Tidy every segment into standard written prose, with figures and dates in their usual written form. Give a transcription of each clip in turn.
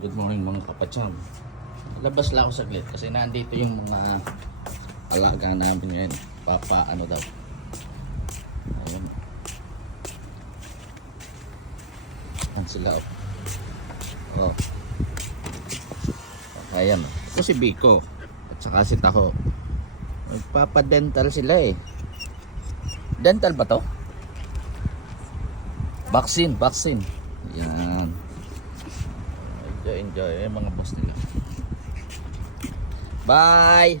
Good morning mga kapatsyam. Labas lang ako saglit kasi nandito yung mga alaga namin ngayon. Ano daw. Ayun. Ayan sila. Oh. Ayan. Ito si Biko. At saka si Taho. Magpapadental sila eh. Dental ba to? Vaccine. Ayan. Enjoy yung mga boss nila. Bye.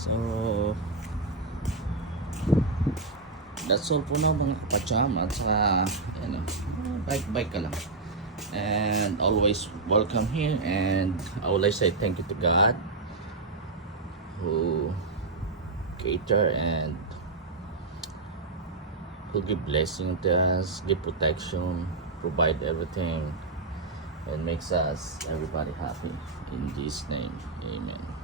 So that's all po na mga kapatsyam. At saka bike ka lang. And always welcome here. And I always say thank you to God who cater and who give blessing to us, give protection, provide everything, and makes us everybody happy. In Jesus' name, amen.